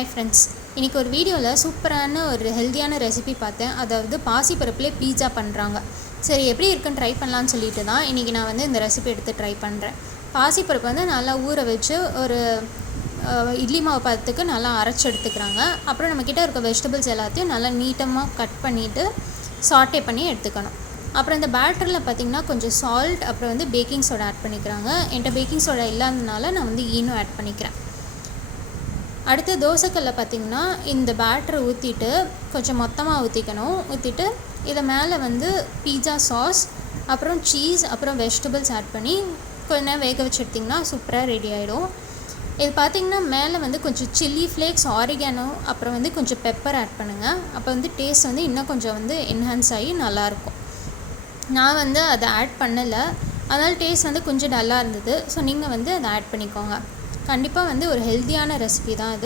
Hi friends, இன்றைக்கி ஒரு வீடியோவில் சூப்பரான ஒரு ஹெல்த்தியான ரெசிபி பார்த்தேன். அதாவது பாசிப்பருப்புலேயே பீட்சா பண்ணுறாங்க. சரி, எப்படி இருக்குன்னு ட்ரை பண்ணலான்னு சொல்லிட்டு தான் இன்றைக்கி நான் வந்து இந்த ரெசிபி எடுத்து ட்ரை பண்ணுறேன். பாசிப்பருப்பு வந்து நல்லா ஊற வச்சு ஒரு இட்லி மாவு பதத்துக்கு நல்லா அரைச்சி எடுத்துக்கிறாங்க. அப்புறம் நம்மக்கிட்ட இருக்க வெஜிடபிள்ஸ் எல்லாத்தையும் நல்லா நீட்டமாக கட் பண்ணிவிட்டு சாட்டே பண்ணி எடுத்துக்கணும். அப்புறம் இந்த பேட்டரில் பார்த்திங்கன்னா கொஞ்சம் சால்ட், அப்புறம் வந்து பேக்கிங் சோடா ஆட் பண்ணிக்கிறாங்க. என்கிட்ட பேக்கிங் சோடா இல்லாததுனால நான் வந்து ஈனோ ஆட் பண்ணிக்கிறேன். அடுத்து தோசைக்கல்ல பார்த்திங்கன்னா இந்த பேட்டரை ஊற்றிட்டு கொஞ்சம் மொத்தமாக ஊற்றிட்டு இதை மேலே வந்து பீட்சா சாஸ், அப்புறம் சீஸ், அப்புறம் வெஜிடபிள்ஸ் ஆட் பண்ணி கொஞ்ச நேரம் வேக வச்சு எடுத்திங்கன்னா சூப்பராக ரெடி ஆகிடும். இது பார்த்திங்கன்னா மேலே வந்து கொஞ்சம் சில்லி ஃப்ளேக்ஸ், ஆரிகானோ, அப்புறம் வந்து கொஞ்சம் பெப்பர் ஆட் பண்ணுங்கள். அப்போ வந்து டேஸ்ட் வந்து இன்னும் கொஞ்சம் வந்து என்ஹான்ஸ் ஆகி நல்லாயிருக்கும். நான் வந்து அதை ஆட் பண்ணலை, அதனால் டேஸ்ட் வந்து கொஞ்சம் நல்லா இருந்தது. ஸோ நீங்கள் வந்து அதை ஆட் பண்ணிக்கோங்க. கண்டிப்பாக வந்து ஒரு ஹெல்த்தியான ரெசிபி தான் இது.